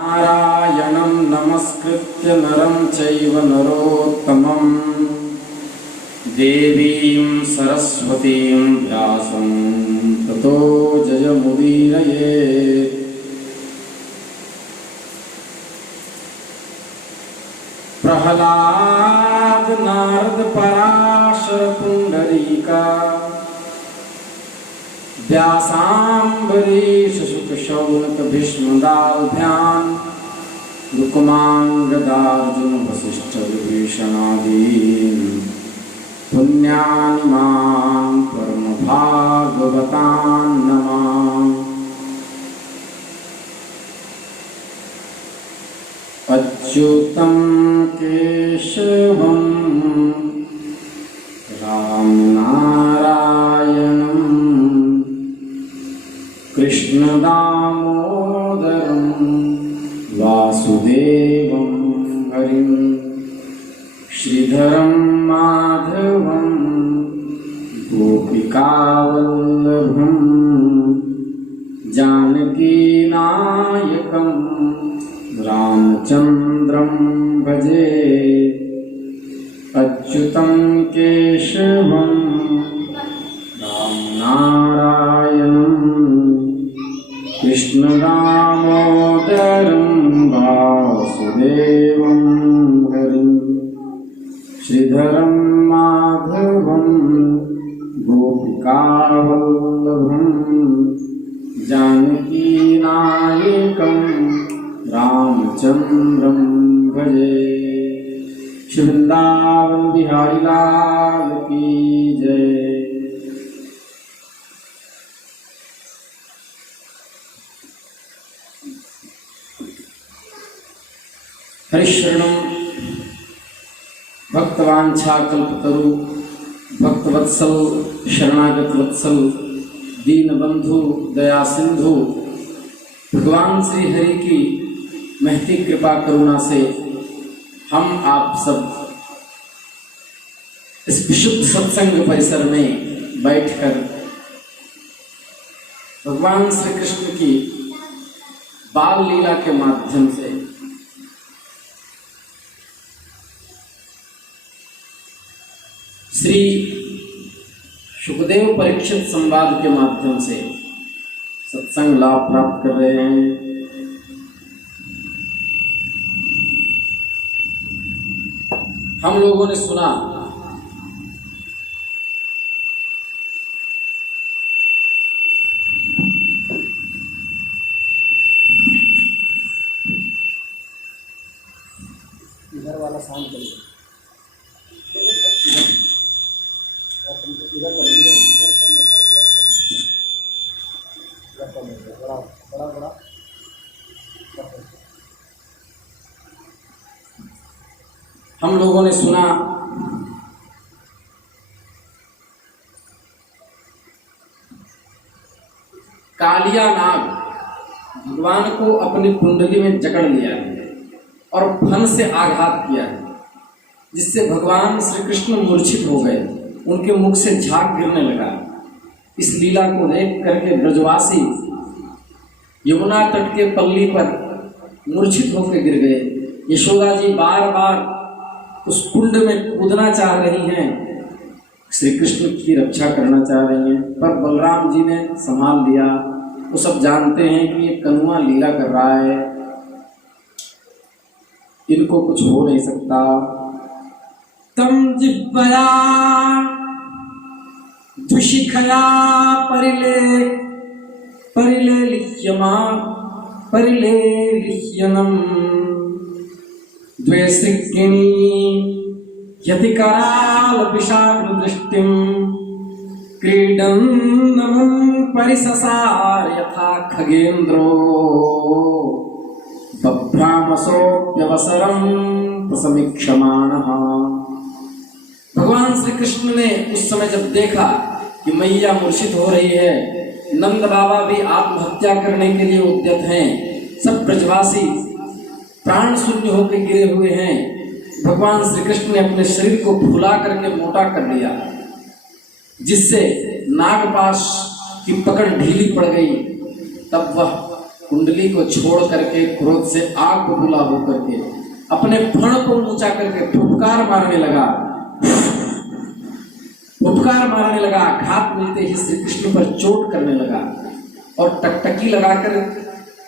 नारायणं नमस्कृत्य नरं चैव नरोत्तमं देवीं सरस्वतीं व्यासं ततो जयमुदीरयेत्। प्रह्लाद नारद पराशर पुंडरीका व्यासाम्बरीश शुक शौनक भीष्मदाल्भ्यान् रुक्मान् गदार्जुन वसिष्ठ विभीषणादीन् पुण्यानिमान् परम भागवतान् नमामि। अच्युतं केशवं राम नारायणं कृष्ण दामोदरं वासुदेवं हरिं श्रीधरं माधवं गोपिकावल्लभं जानकीनायकं रामचन्द्रं भजे। अच्युतं केशवं राम नारायणं कृष्ण दामोदरं वासुदेवं हरिं श्रीधरं माधवं गोपिकावल्लभं जानकीनायकं रामचन्द्रं भजे। श्री वृंदावन बिहारी लाल की जय। हरिशरणं भक्तवांछाकल्पतरु भक्तवत्सल शरणागत वत्सल दीनबंधु दया सिंधु भगवान श्री हरि की महती कृपा करुणा से हम आप सब इस विशुद्ध सत्संग परिसर में बैठकर भगवान श्री कृष्ण की बाल लीला के माध्यम से श्री सुखदेव परीक्षित संवाद के माध्यम से सत्संग लाभ प्राप्त कर रहे हैं। हम लोगों ने सुना इधर वाला साउंड करिए, बड़ा हम लोगों ने सुना कालिया नाग भगवान को अपनी कुंडली में जकड़ लिया और फन से आघात किया, जिससे भगवान श्री कृष्ण मूर्छित हो गए, उनके मुख से झाग गिरने लगा। इस लीला को देख करके ब्रजवासी यमुना तट के पल्ली पर मूर्छित होकर गिर गए। यशोदा जी बार बार उस कुंड में कूदना चाह रही हैं, श्री कृष्ण की रक्षा करना चाह रही हैं, पर बलराम जी ने संभाल लिया। वो सब जानते हैं कि ये कनुआ लीला कर रहा है, इनको कुछ हो नहीं सकता। तम जिह्वया द्विशिखया परिलेलिह्यनम् द्वे सृक्किणी यतिकरालपिशाग्रदृष्टिं क्रीडन्नमुं परिससार यथा खगेन्द्रो बभ्रामसोऽप्यवसरं प्रसमीक्षमाणः। भगवान श्री कृष्ण ने उस समय जब देखा कि मैया मूर्छित हो रही है, नंद बाबा भी आत्महत्या करने के लिए उद्यत हैं, सब ब्रजवासी प्राण शून्य होकर गिरे हुए हैं, भगवान श्री कृष्ण ने अपने शरीर को फुला करके मोटा कर लिया, जिससे नागपाश की पकड़ ढीली पड़ गई। तब वह कुंडली को छोड़ करके क्रोध से आग बबूला होकर के अपने फण को ऊंचा करके फुफकार मारने लगा। फुफकार मारने लगा, घात मिलते ही श्री कृष्ण पर चोट करने लगा और टकटकी लगाकर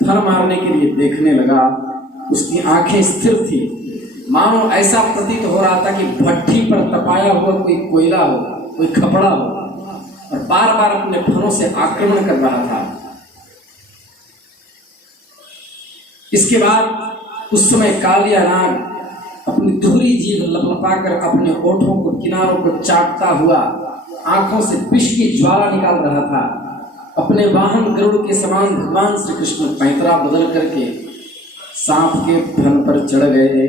फण मारने के लिए देखने लगा। उसकी आंखें स्थिर थी, मानो ऐसा प्रतीत हो रहा था कि भट्ठी पर तपाया हुआ कोई कोयला हो, कोई खपड़ा हो, और बार बार अपने फणों से आक्रमण कर रहा था। इसके बाद उस समय कालिया नाग अपनी धुरी जीभ लपलपाकर अपने ओठों को, किनारों को चाटता हुआ आंखों से विष की ज्वाला निकाल रहा था। अपने वाहन गरुड़ के समान भगवान श्री कृष्ण पैंतरा बदल करके सांप के फन पर चढ़ गए,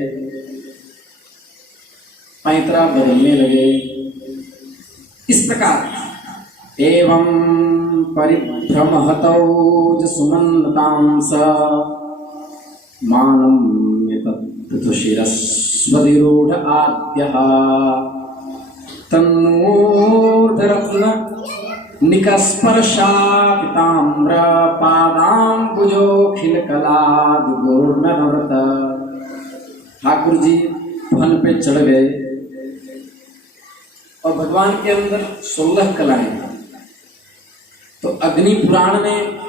पैंतरा बदलने लगे। इस प्रकार एवं परिभ्रमहतौ सुमन्तांस मानं यतत्पृथुशिरस्वधिरूढ आद्यः तन्नूर्धरत्न निकस्पर्शापिताम्र पादाम्बुजोऽखिलकलादिगुर्नरत। ठाकुर जी फन पे चढ़ गए और भगवान के अंदर 16 कलाएं। तो अग्नि पुराण में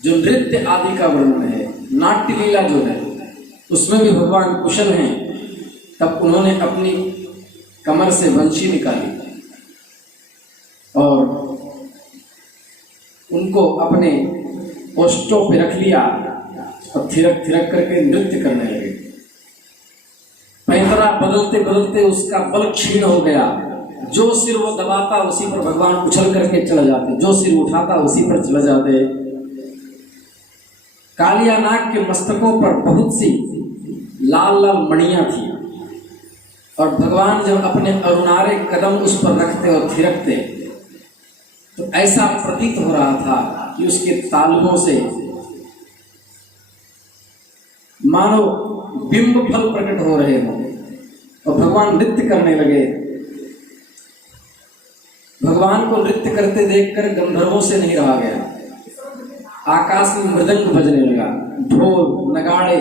जो नृत्य आदि का वर्णन है, नाट्य लीला जो है, उसमें भी भगवान कुशल हैं। तब उन्होंने अपनी कमर से बंशी निकाली और उनको अपने ओष्ठों पे रख लिया और थिरक थिरक करके नृत्य करने लगे। पैंतरा बदलते बदलते उसका बल क्षीण हो गया। जो सिर वो दबाता उसी पर भगवान उछल करके चले जाते, जो सिर उठाता उसी पर चले जाते। कालिया नाग के मस्तकों पर बहुत सी लाल लाल मणियां थी और भगवान जब अपने अरुणारे कदम उस पर रखते और थिरकते तो ऐसा प्रतीत हो रहा था कि उसके तालुओं से मानो बिंब फल प्रकट हो रहे हों और भगवान नृत्य करने लगे। भगवान को नृत्य करते देखकर गंधर्वों से नहीं रहा गया। आकाश में मृदंग बजने लगा, ढोल नगाड़े,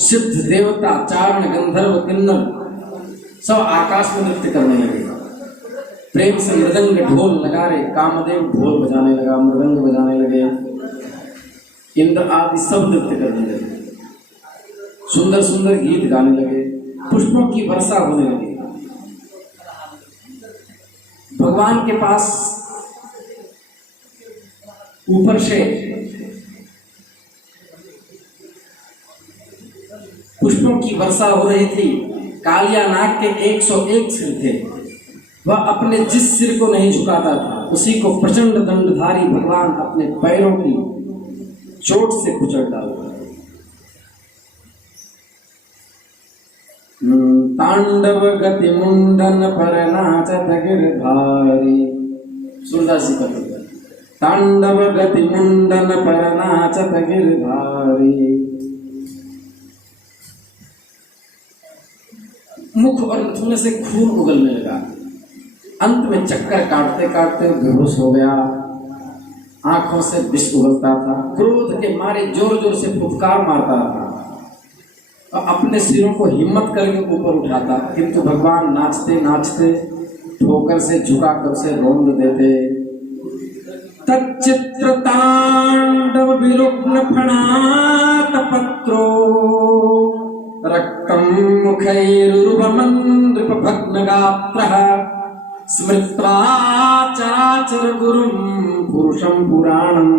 सिद्ध देवता, चारण, गंधर्व, किन्नर सब आकाश में नृत्य करने लगे। प्रेम से मृदंग, ढोल नगाड़े, कामदेव ढोल बजाने लगा, मृदंग बजाने लगे, इंद्र आदि सब नृत्य करने लगे, सुंदर सुंदर गीत गाने लगे, पुष्पों की वर्षा होने लगी। भगवान के पास ऊपर से पुष्पों की वर्षा हो रही थी। कालिया नाग के 101 सिर थे। वह अपने जिस सिर को नहीं झुकाता था उसी को प्रचंड दंडधारी भगवान अपने पैरों की चोट से कुचल डालता। तांडव गति मुंडन पर नाचत गिरधारी। सूरदास जी का तांडव गति मुंडन पर नाचत गिरधारी। मुख और नथुने से खून उगलने लगा। अंत में चक्कर काटते काटते बेहोश हो गया। आंखों से विष उगलता था। क्रोध के मारे जोर जोर से फुफकार मारता था और अपने सिरों को हिम्मत करके ऊपर उठाता, किंतु भगवान नाचते नाचते ठोकर से झुका कर से रोंद देते। तच्चित्र तांडव विरुग्न फणात पत्रो रक्तम मुखैरुरुवमन् नृपभग्न गात्रः स्मृत्वा चराचर गुरुं पुरुषं पुराणं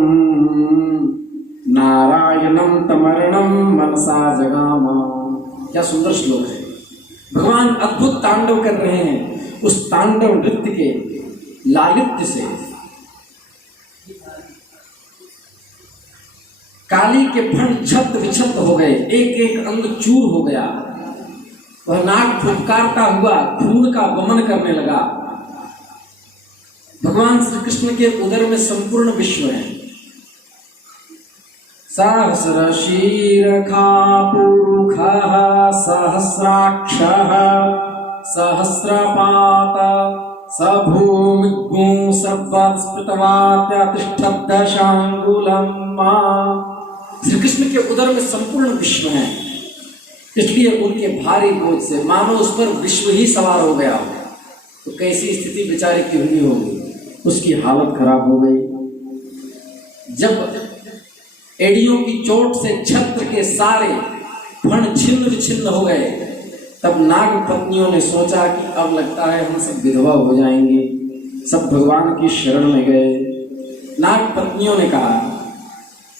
नारायणं तमरणं मनसा जगामा। क्या सुंदर श्लोक है। भगवान अद्भुत तांडव कर रहे हैं। उस तांडव नृत्य के लालित्य से काली के फण छत विछत हो गए, एक एक अंग चूर हो गया। वह नाग फुफकारता हुआ खून का वमन करने लगा। भगवान श्री कृष्ण के उदर में संपूर्ण विश्व है। सहस्र शीर्षा पुरुषः सहस्राक्षः सहस्रपात स भूमिगुं सर्वस्पृतवात्या तिष्ठद्दशाङ्गुलं श्री कृष्ण के उदर में संपूर्ण विश्व है, इसलिए उनके भारी बोझ से मानो उस पर विश्व ही सवार हो गया हो। तो कैसी स्थिति बेचारे की हुई होगी, उसकी हालत खराब हो गई। जब एड़ियों की चोट से छत्र के सारे फण छिन्न छिन्न हो गए, तब नाग पत्नियों ने सोचा कि अब लगता है हम सब विधवा हो जाएंगे। सब भगवान की शरण में गए। नाग पत्नियों ने कहा,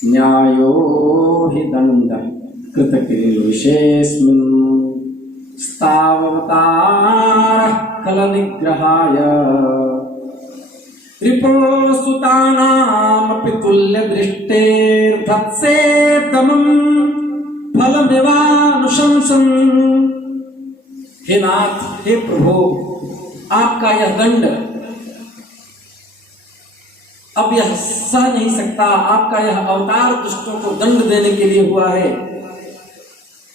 न्यायो हि दंड कृतकृलविशेस्मिन् स्थावतारः कलनिग्रहाय रिपोसुतानामपि तुल्यदृष्टेर्धत्से दमं फलमिवानुशंसन्। हे नाथ, हे प्रभु, आपका यह दंड अब यह सह नहीं सकता। आपका यह अवतार दुष्टों को दंड देने के लिए हुआ है।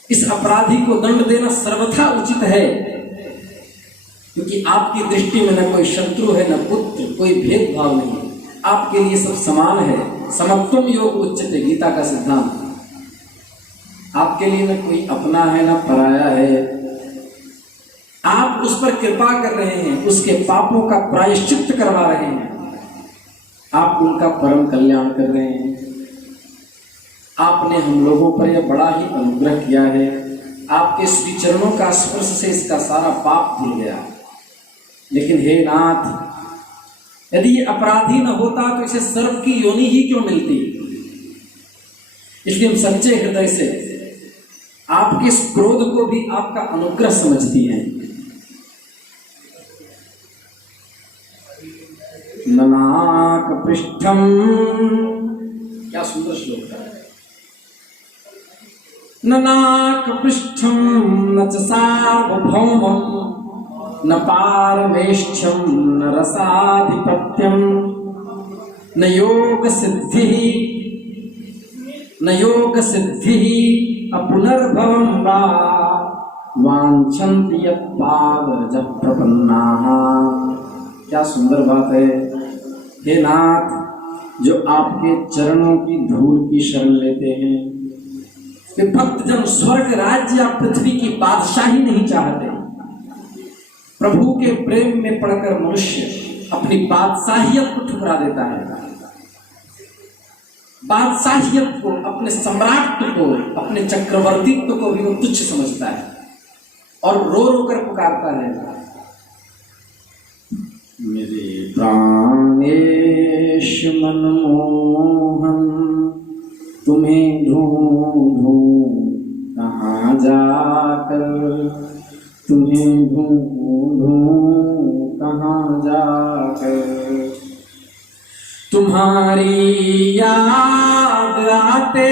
इस अपराधी को दंड देना सर्वथा उचित है, क्योंकि आपकी दृष्टि में न कोई शत्रु है, न पुत्र, कोई भेदभाव नहीं। आपके लिए सब समान है। समत्वम योग उच्यते, गीता का सिद्धांत। आपके लिए न कोई अपना है, न पराया है। आप उस पर कृपा कर रहे हैं, उसके पापों का प्रायश्चित्त करवा रहे हैं, आप उनका परम कल्याण कर रहे हैं। आपने हम लोगों पर यह बड़ा ही अनुग्रह किया है। आपके श्री चरणों का स्पर्श से इसका सारा पाप धुल गया। लेकिन हे नाथ, यदि ये अपराधी न होता तो इसे सर्प की योनि ही क्यों मिलती। इसलिए हम सच्चे हृदय से आपके इस क्रोध को भी आपका अनुग्रह समझती हैं। ननाक पृष्ठम, क्या सुंदर श्लोक है। ननाक पृष्ठम न च सार्वभौमं न पारमेष्ठ्यं न रसाधिपत्यं न योग सिद्धिः अपुनर्भवं वा वाञ्छन्ति यत्पादरजः प्रपन्नाः। क्या सुंदर बात है। हे नाथ, जो आपके चरणों की धूल की शरण लेते हैं, वे भक्तजन स्वर्ग राज्य या पृथ्वी की बादशाही नहीं चाहते। प्रभु के प्रेम में पड़कर मनुष्य अपनी बादशाहियत को ठुकरा देता है। बादशाहियत को, अपने सम्राटत्व को, अपने चक्रवर्तीत्व को भी वो तुच्छ समझता है और रो रो कर पुकारता है, मेरे प्राणेश मनमोहन तुम्हें ढूंढूं कहाँ जाकर, तुम्हें ढूंढूं कहाँ जाकर। तुम्हारी याद आते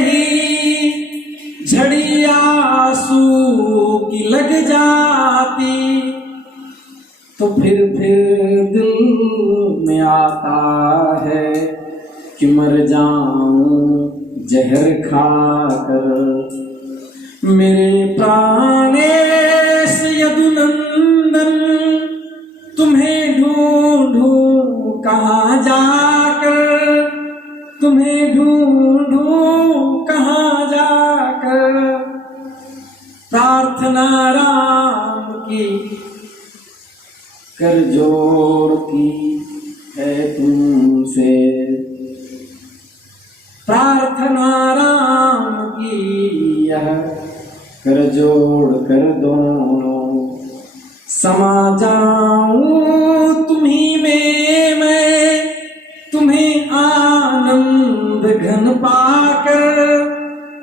ही झड़ी आंसू की लग जाती, तो फिर दिल में आता है कि मर जाऊं जहर खाकर। मेरे प्राणेश यदुनंदन तुम्हें ढूंढूं कहाँ जाकर, तुम्हें ढूंढूं कहाँ जाकर। प्रार्थना राम की कर जोड़ की है तुमसे, प्रार्थना राम की यह कर जोड़ कर दोनों समा जाऊं तुम्ही में मैं, तुम्हें आनंद घन पाकर,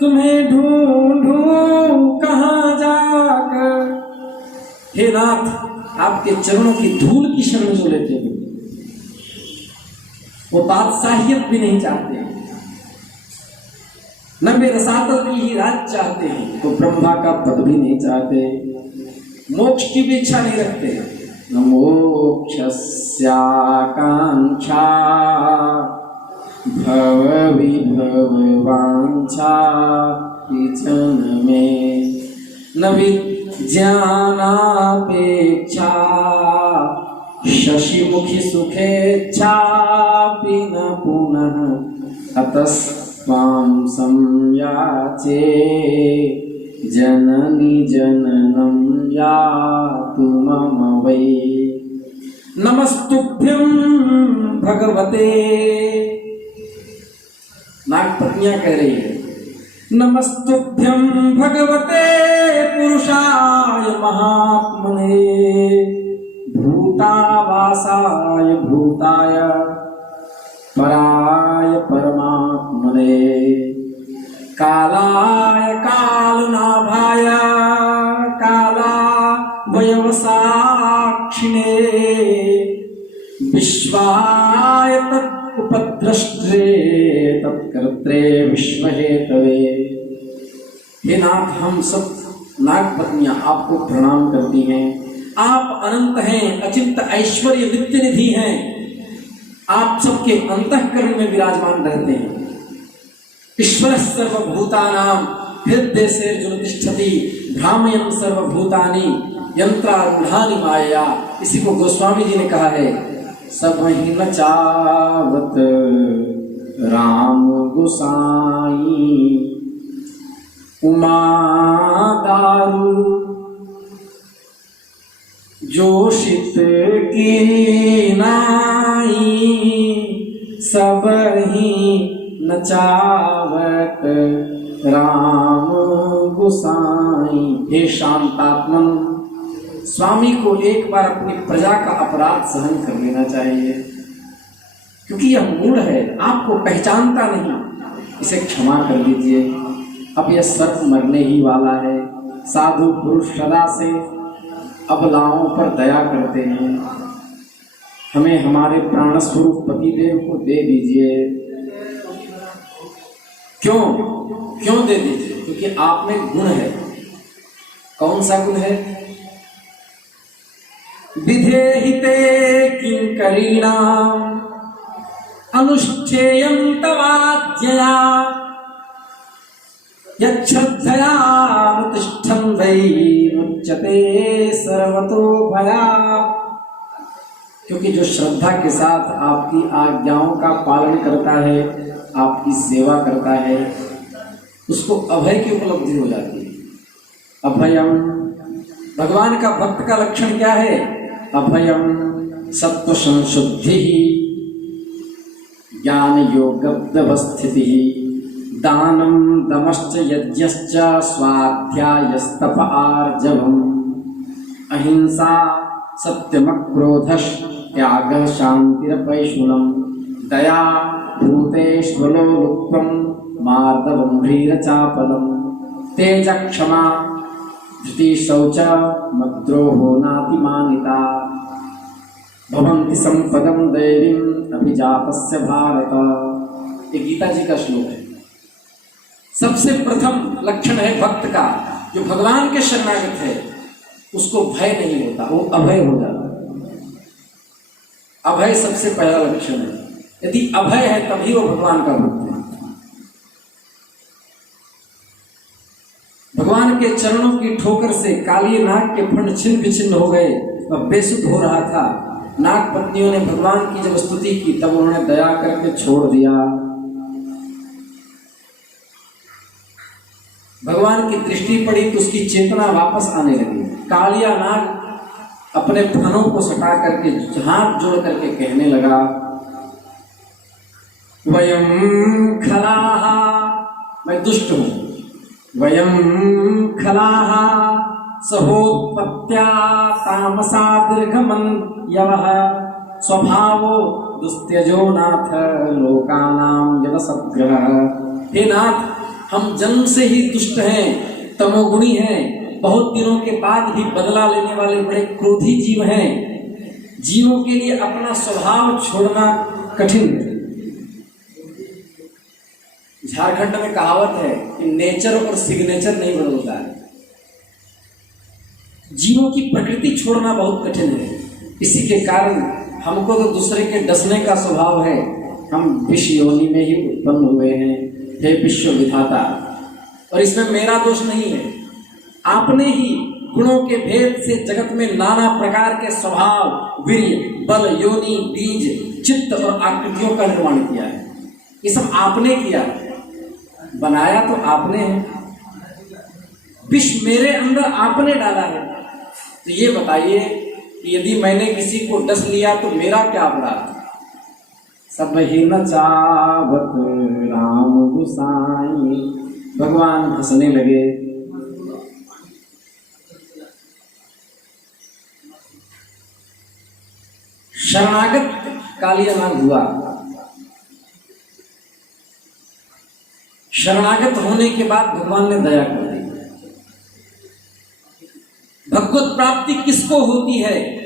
तुम्हें ढूंढूं कहाँ जाकर। हे नाथ, आपके चरणों की धूल की शरण जो लेते हैं, वो बादशाहियत भी नहीं चाहते, न वे रसातल की ही राज चाहते हैं, तो ब्रह्मा का पद भी नहीं चाहते, मोक्ष की भी इच्छा नहीं रखते। न मोक्षस्याकांक्षा भव विभव वांछा किचन में, न विज्ञानापेक्षा शशिमुखी सुखेच्छा न पुनः स्वां संयाचे जननी जननं यातु मम वै। नमस्तुभ्यं भगवते, नागपत्नियां कह रही है, नमस्तुभ्यं भगवते पुरुषाय महात्मने भूतावासाय भूताय पराय परमात्मने कालाय कालनाभाय कालावयवसाक्षिणे विश्वाय तत्उपद्रष्टे तत्कर्त्रे विश्वहेतवे। हे नाथ, हम सब नागपत्नियां आपको प्रणाम करती हैं। आप अनंत हैं, अचिंत ऐश्वर्य नित्य निधि हैं। आप सबके अंतःकरण में विराजमान रहते हैं। ईश्वर सर्वभूतानां हृदयेर्जुन तिष्ठति भ्रामयन् सर्वभूतानि यंत्रारूढ़ानि माया। इसी को गोस्वामी जी ने कहा है, सब ही न चावत राम गोसाई उमा दारू जोशित की नाई सब ही नचावत राम गोसाई। हे शांतात्मन, स्वामी को एक बार अपनी प्रजा का अपराध सहन कर लेना चाहिए, क्योंकि यह मूढ़ है, आपको पहचानता नहीं, इसे क्षमा कर दीजिए। अब यह सर्प मरने ही वाला है। साधु पुरुष सदा से अबलाओं पर दया करते हैं। हमें हमारे प्राण स्वरूप पतिदेव को दे दीजिए। क्यों दे दीजिए? क्योंकि आप में गुण है। कौन सा गुण है? विधेहिते किंकरीणाम् अनुष्ठेयं तवाज्ञया यच्छ्रद्धयानुतिष्ठन् वै मुच्यते सर्वतो भयात्। क्योंकि जो श्रद्धा के साथ आपकी आज्ञाओं का पालन करता है, आपकी सेवा करता है, उसको अभय की उपलब्धि हो जाती है। अभयम, भगवान का भक्त का लक्षण क्या है? अभयम सत्व संशुद्धि ज्ञान योगवस्थिति दानम दमश्च यज्ञश्च स्वाध्यायस्तप आर्जवम् अहिंसा सत्यमक्रोधश् त्यागः शान्तिरपैशुनम् दया भूतेष्वलोलुप्त्वं मार्दवं ह्रीरचापलम् तेजः क्षमा धृति शौच मद्रोहो नातिमानिता भवन्ति संपदं दैवीम् अभिजातस्य भारत। ये गीता जी का श्लोक है। सबसे प्रथम लक्षण है भक्त का, जो भगवान के शरणागत है उसको भय नहीं होता, वो अभय हो जाता है। अभय सबसे पहला लक्षण है। यदि अभय है तभी वो भगवान का भक्त है। भगवान के चरणों की ठोकर से काली नाग के फंड छिन्न विछिन्न हो गए और बेसुध हो रहा था। नाग पत्नियों ने भगवान की जब स्तुति की तब उन्होंने दया करके छोड़ दिया। भगवान की दृष्टि पड़ी तो उसकी चेतना वापस आने लगी। कालिया नाग अपने फनों को सटा करके हाथ जोड़ करके कहने लगा, वयम खलाहा, मैं दुष्ट हूं, वयम खलाहा सहोत्पत्त्या तामसा दीर्घमन यवः स्वभावो दुस्त्यजो नाथ लोकानां यदसद्ग्रह। हे नाथ, हम जन्म से ही दुष्ट हैं, तमोगुणी हैं, बहुत दिनों के बाद भी बदला लेने वाले बड़े क्रोधी जीव हैं। जीवों के लिए अपना स्वभाव छोड़ना कठिन है। झारखंड में कहावत है कि नेचर और सिग्नेचर नहीं बदलता है। जीवों की प्रकृति छोड़ना बहुत कठिन है। इसी के कारण हमको तो दूसरे के डसने का स्वभाव है। हम विष योनि में ही उत्पन्न हुए हैं, हे विश्व विधाता, और इसमें मेरा दोष नहीं है। आपने ही गुणों के भेद से जगत में नाना प्रकार के स्वभाव, वीर्य, बल, योनि, बीज, चित्त और आकृतियों का निर्माण किया है। ये सब आपने किया है। बनाया तो आपने है, विष मेरे अंदर आपने डाला है। तो ये बताइए कि यदि मैंने किसी को डस लिया तो मेरा क्या अपराध? सब ही न चावत राम गुसाई। भगवान हंसने लगे। शरणागत कालिया नाग हुआ। शरणागत होने के बाद भगवान ने दया कर दी। भगवत प्राप्ति किसको होती है?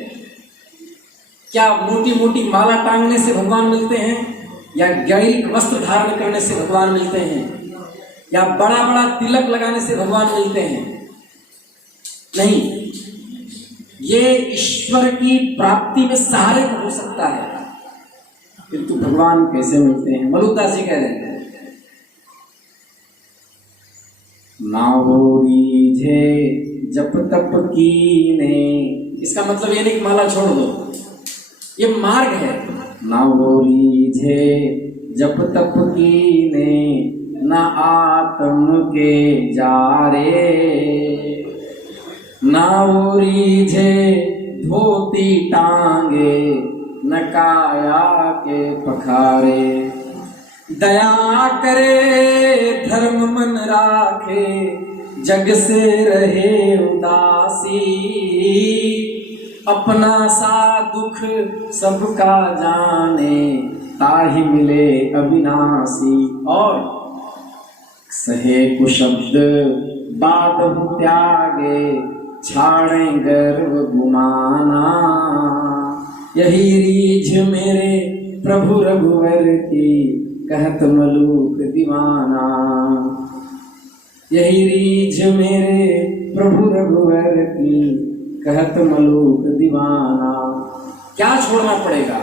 क्या मोटी मोटी माला टांगने से भगवान मिलते हैं, या गैरिक वस्त्र धारण करने से भगवान मिलते हैं, या बड़ा बड़ा तिलक लगाने से भगवान मिलते हैं? नहीं, ये ईश्वर की प्राप्ति में सहायक हो सकता है, किंतु भगवान कैसे मिलते हैं? मलुकदास जी कह रहे हैं, नावो रीझे जप तप कीने। इसका मतलब ये नहीं कि माला छोड़ दो, ये मार्ग है। नावो रीझे जप तप कीने, न आत्म के जारे। नावो रीझे धोती टांगे, न काया के पखारे। दया करे धर्म मन राखे, जग से रहे उदासी। अपना सा दुख सबका जाने, ताहि मिले अविनाशी। और सहे कुशब्द बादहु त्यागे, छाड़े गर्व गुमाना। यही रीझ मेरे प्रभु रघुवर की, कहत मलूक दीवाना। यही रीझ मेरे प्रभु रघुवर की, कहत मलूक दीवाना। क्या छोड़ना पड़ेगा?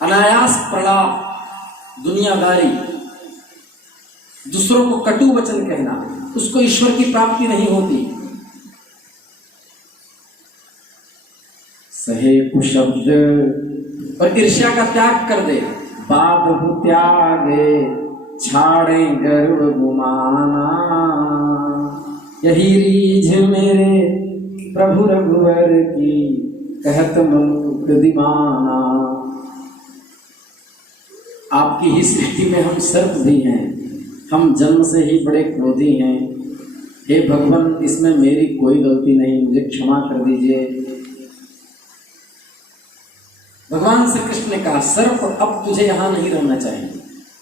अनायास प्रलाप, दुनियादारी, दूसरों को कटु वचन कहना, उसको ईश्वर की प्राप्ति नहीं होती। सहे कुशब्द और ईर्ष्या का त्याग कर दे। बादहु त्यागे, छाड़े गर्व गुमाना। यही रीझ मेरे प्रभु रघुवर की, कहत मलूक दीवाना। आपकी ही सृष्टि में हम सर्प भी हैं, हम जन्म से ही बड़े क्रोधी हैं। हे भगवान, इसमें मेरी कोई गलती नहीं, मुझे क्षमा कर दीजिए। भगवान श्री कृष्ण ने कहा, सर्प अब तुझे यहाँ नहीं रहना चाहिए,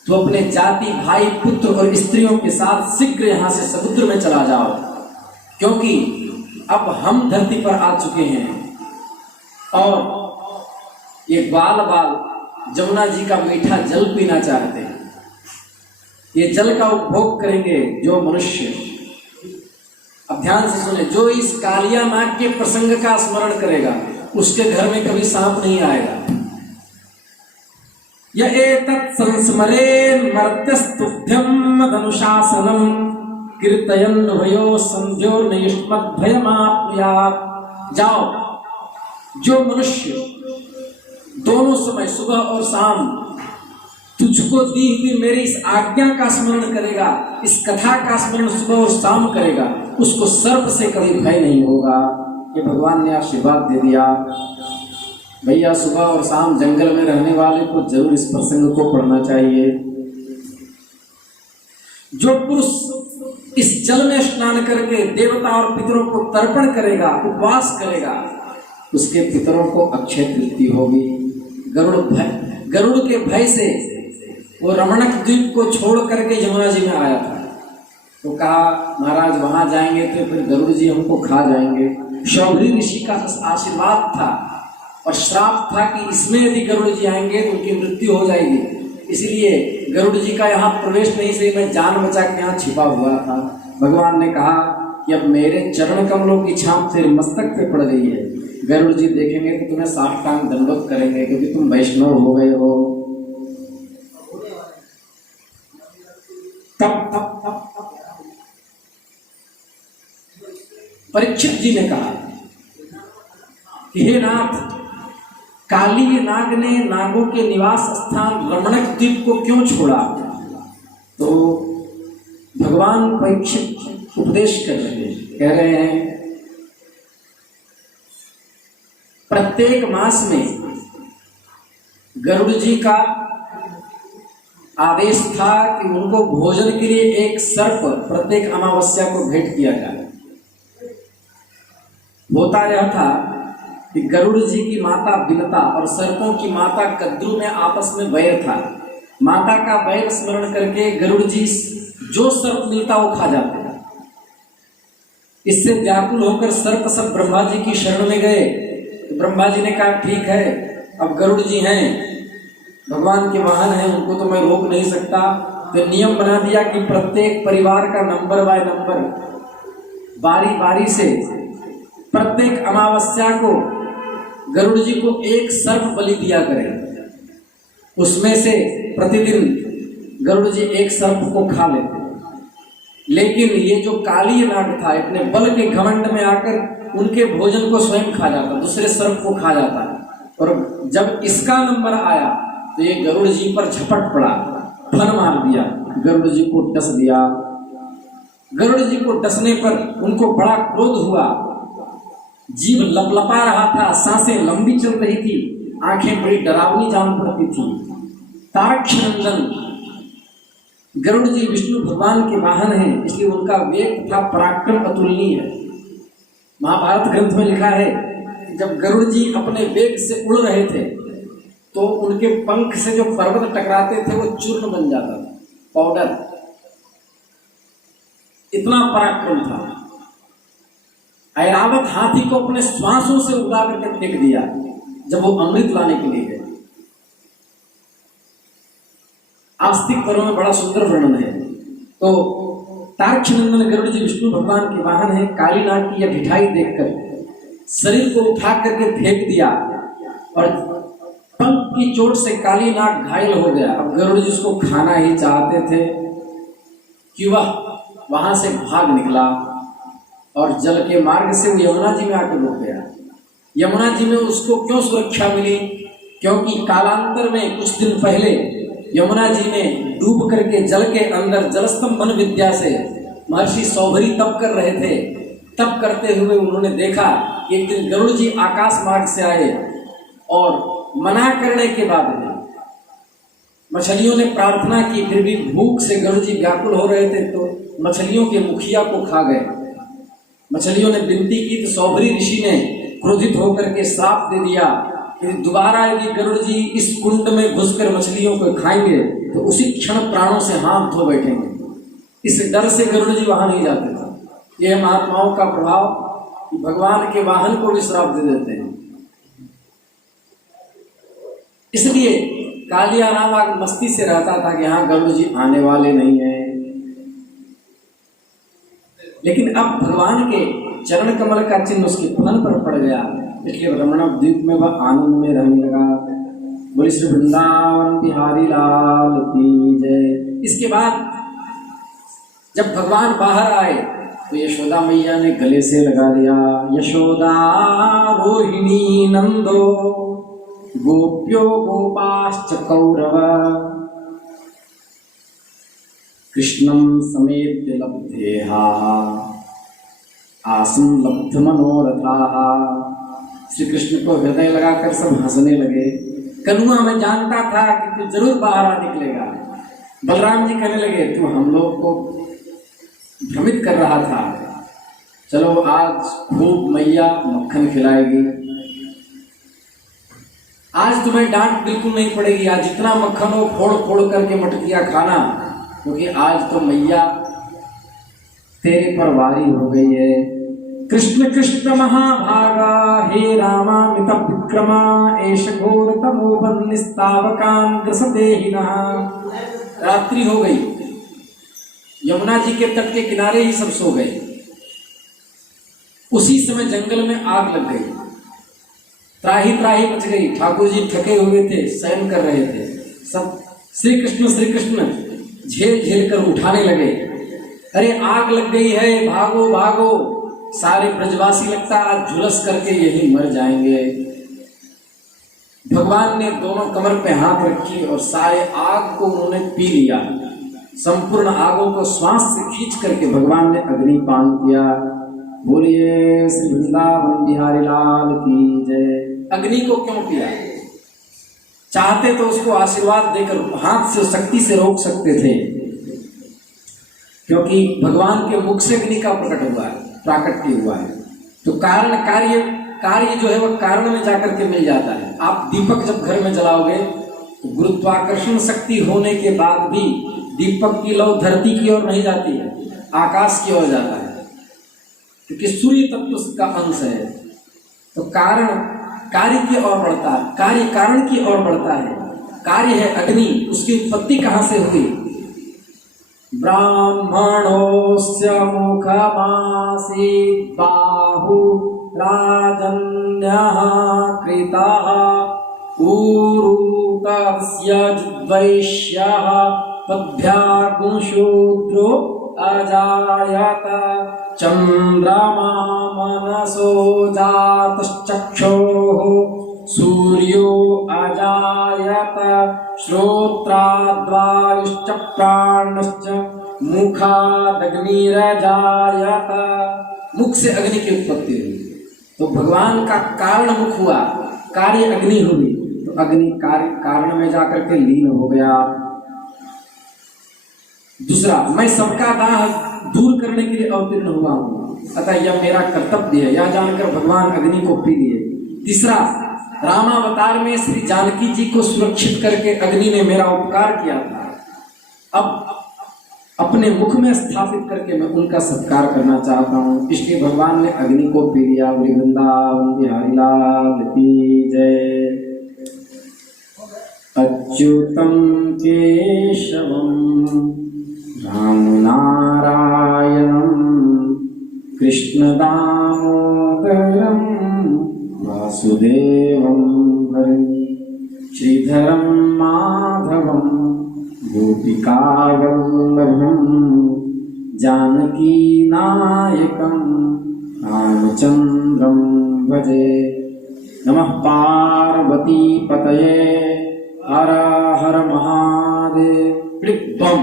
तो अपने जाति भाई पुत्र और स्त्रियों के साथ शीघ्र यहाँ से समुद्र में चला जाओ, क्योंकि अब हम धरती पर आ चुके हैं और ये ग्वाल बाल जमुना जी का मीठा जल पीना चाहते हैं। ये जल का उपभोग करेंगे जो मनुष्य, अब ध्यान से सुने, जो इस कालिया नाग के प्रसंग का स्मरण करेगा उसके घर में कभी सांप नहीं आएगा। यह एतत् संस्मरेन् मर्त्यस्तुभ्यं मदनुशासनं, कीर्तयन् भयो संध्योर्नयुष्मद्भयमाप्नुयात्। जाओ, जो मनुष्य दोनों समय सुबह और शाम तुझको दी हुई मेरी इस आज्ञा का स्मरण करेगा, इस कथा का स्मरण सुबह और शाम करेगा, उसको सर्प से कभी भय नहीं होगा। ये भगवान ने आशीर्वाद दे दिया। भैया, सुबह और शाम जंगल में रहने वाले को जरूर इस प्रसंग को पढ़ना चाहिए। जो पुरुष इस जल में स्नान करके देवता और पितरों को तर्पण करेगा, उपवास करेगा, उसके पितरों को अक्षय तृप्ति होगी। गरुड़ के भय से वो रमणक द्वीप को छोड़ करके यमुना जी में आया था, तो कहा महाराज वहां जाएंगे तो फिर गरुड़ जी हमको खा जाएंगे। शौभरी ऋषि का आशीर्वाद था और श्राप था कि इसमें यदि गरुड़ जी आएंगे तो उनकी मृत्यु हो जाएगी, इसलिए गरुड़ जी का यहाँ प्रवेश नहीं से मैं जान बचा के यहाँ छिपा हुआ था। भगवान ने कहा कि अब मेरे चरण कमलों की छाप तेरे मस्तक पे पड़ गई है, गरुड़ जी देखेंगे तो तुम्हें साष्टांग दंडवत करेंगे, क्योंकि तुम वैष्णव हो गए हो। तब परीक्षित जी ने कहा कि हे नाथ, काली नाग ने नागों के निवास स्थान रमणक द्वीप को क्यों छोड़ा? तो भगवान परीक्षित उपदेश कर रहे हैं, कह रहे हैं प्रत्येक मास में गरुड़ जी का आदेश था कि उनको भोजन के लिए एक सर्प प्रत्येक अमावस्या को भेंट किया जाए। होता यह था कि गरुड़ जी की माता बिनता और सर्पों की माता कद्रू में आपस में वैर था। माता का वैर स्मरण करके गरुड़ जी जो सर्प मिलता वो खा जाते। इससे व्याकुल होकर सर्प सब ब्रह्मा जी की शरण में गए। तो ब्रह्मा जी ने कहा ठीक है, अब गरुड़ जी हैं, भगवान के वाहन हैं, उनको तो मैं रोक नहीं सकता। तो नियम बना दिया कि प्रत्येक परिवार का नंबर बाय नंबर बारी बारी से प्रत्येक अमावस्या को गरुड़ जी को एक सर्प बलि दिया करें। उसमें से प्रतिदिन गरुड़ जी एक सर्प को खा लेते। लेकिन ये जो काली नाग था इतने बल के घमंड में आकर उनके भोजन को स्वयं खा जाता, दूसरे सर्प को खा जाता। और जब इसका नंबर आया तो ये गरुड़ जी पर झपट पड़ा, फन मार दिया, गरुड़ जी को डस दिया। गरुड़ जी को डसने पर उनको बड़ा क्रोध हुआ, जीभ लपलपा रहा था, सांसें लंबी चल रही थी, आंखें बड़ी डरावनी जान पड़ती थी। तारक्षनंदन गरुड़ जी विष्णु भगवान के वाहन हैं, इसलिए उनका वेग तथा पराक्रम अतुलनीय है। महाभारत ग्रंथ में लिखा है जब गरुड़ जी अपने वेग से उड़ रहे थे तो उनके पंख से जो पर्वत टकराते थे वो चूर्ण बन जाता था, पाउडर। इतना पराक्रम था। ऐरावत हाथी को अपने श्वासों से उड़ा करके फेंक दिया जब वो अमृत लाने के लिए गए। आस्तिक पर्व में बड़ा सुंदर वर्णन है। तो तारक्षनंदन गरुड़ जी विष्णु भगवान के वाहन है। काली नाग की यह ढिठाई देखकर शरीर को उठा करके फेंक दिया और पंख की चोट से काली नाग घायल हो गया। अब गरुड़ जी उसको खाना ही चाहते थे कि वह वहां से भाग निकला और जल के मार्ग से वो यमुना जी में आकर रुक गया। यमुना जी में उसको क्यों सुरक्षा मिली? क्योंकि कालांतर में कुछ दिन पहले यमुना जी में डूब करके जल के अंदर जलस्तंभन विद्या से महर्षि सौभरी तप कर रहे थे। तप करते हुए उन्होंने देखा एक दिन गरुड़ जी आकाश मार्ग से आए और मना करने के बाद में मछलियों ने प्रार्थना की, फिर भी भूख से गरुड़ जी व्याकुल हो रहे थे तो मछलियों के मुखिया को खा गए। मछलियों ने विनती की तो सौभरी ऋषि ने क्रोधित होकर के श्राप दे दिया कि दोबारा यदि गरुड़ जी इस कुंड में घुसकर मछलियों को खाएंगे तो उसी क्षण प्राणों से हाथ धो बैठेंगे। इस डर से गरुड़ जी वहां नहीं जाते थे। यह महात्माओं का प्रभाव कि भगवान के वाहन को भी श्राप दे देते हैं। इसलिए कालिया नाग मस्ती से रहता था कि यहाँ गरुड़ जी आने वाले नहीं है। लेकिन अब भगवान के चरण कमल का चिन्ह उसके फन पर पड़ गया, इसलिए रमणक द्वीप में वह आनंद में रहने लगा। बोले श्री वृंदावन बिहारी लाल की जय। इसके बाद जब भगवान बाहर आए तो यशोदा मैया ने गले से लगा लिया। यशोदा रोहिणी नंदो गोप्यो गोपाश्च कौरव कृष्णं समेत्य लब्धेहा आसन लब्ध मनोरथाः। श्री कृष्ण को हृदय लगाकर सब हंसने लगे। कनुआ मैं जानता था कि तू जरूर बाहर आ निकलेगा। बलराम जी कहने लगे तू हम लोग को भ्रमित कर रहा था, चलो आज खूब मैया मक्खन खिलाएगी, आज तुम्हें डांट बिल्कुल नहीं पड़ेगी, आज जितना मक्खन हो फोड़ फोड़ करके मटकिया खाना, क्योंकि आज तो मैया तेरे पर वारी हो गई है। कृष्ण कृष्ण महाभागा हे रामामित विक्रमा एष घोर तमोबन निस्तावकान ग्रसते हिनः। रात्रि हो गई, यमुना जी के तट के किनारे ही सब सो गए। उसी समय जंगल में आग लग गई, त्राही त्राही मच गई। ठाकुर जी थके हुए थे, शयन कर रहे थे। सब श्री कृष्ण झेल झेल कर उठाने लगे। अरे आग लग गई है, भागो भागो। सारे ब्रजवासी लगता आज झुलस करके यही मर जाएंगे। भगवान ने दोनों कमर पे हाथ रखी और सारे आग को उन्होंने पी लिया। संपूर्ण आगों को श्वास से खींच करके भगवान ने अग्निपान किया। बोलिए श्री वृंदावन बिहारी लाल की जय। अग्नि को क्यों पिया? चाहते तो उसको आशीर्वाद देकर हाथ से शक्ति से रोक सकते थे, क्योंकि भगवान के मुख से अग्नि का प्राकट्य हुआ है। तो कारण कार्य जो है वह कारण में जाकर के मिल जाता है। आप दीपक जब घर में जलाओगे तो गुरुत्वाकर्षण शक्ति होने के बाद भी दीपक की लौ धरती की ओर नहीं जाती है, आकाश की ओर जाता है, क्योंकि सूर्य तत्व का अंश है। तो कारण कार्य की ओर बढ़ता है, कार्य कारण की ओर बढ़ता है। कार्य है अग्नि, उसकी उत्पत्ति कहाँ से हुई? ब्राह्मणोस्य मुखमासीत् बाहु राजन्यः कृतः ऊरू तस्य वैश्यः पद्भ्यागुंशूद्रो अजायत चन्द्रमा मनसो जातश्चक्षुः सूर्यो अजायत श्रोत्राद्वायुश्च प्राणश्च मुखादग्निरजायत। मुख से अग्नि की उत्पत्ति हुई, तो भगवान का कारण मुख हुआ, कार्य अग्नि हुई, तो अग्नि कार्य कारण में जाकर के लीन हो गया। दूसरा, मैं सबका दाह दूर करने के लिए अवतीर्ण हुआ हूं, अतः यह मेरा कर्तव्य है, यह जानकर भगवान अग्नि को पी लिए। तीसरा, रामावतार में श्री जानकी जी को सुरक्षित करके अग्नि ने मेरा उपकार किया था। अब अपने मुख में स्थापित करके मैं उनका सत्कार करना चाहता हूँ, इसलिए भगवान ने अग्नि को पी लिया। वृंदावन बिहारी लाल की जय। अच्युतम केशवम राम नारायणम कृष्ण दामोदरम वासुदेवम हरि श्रीधरम माधवम गोपिका वल्लभम जानकी नायकम रामचंद्रम भजे। नमः पार्वती पतये हर हर महादेव। क्लिक बम।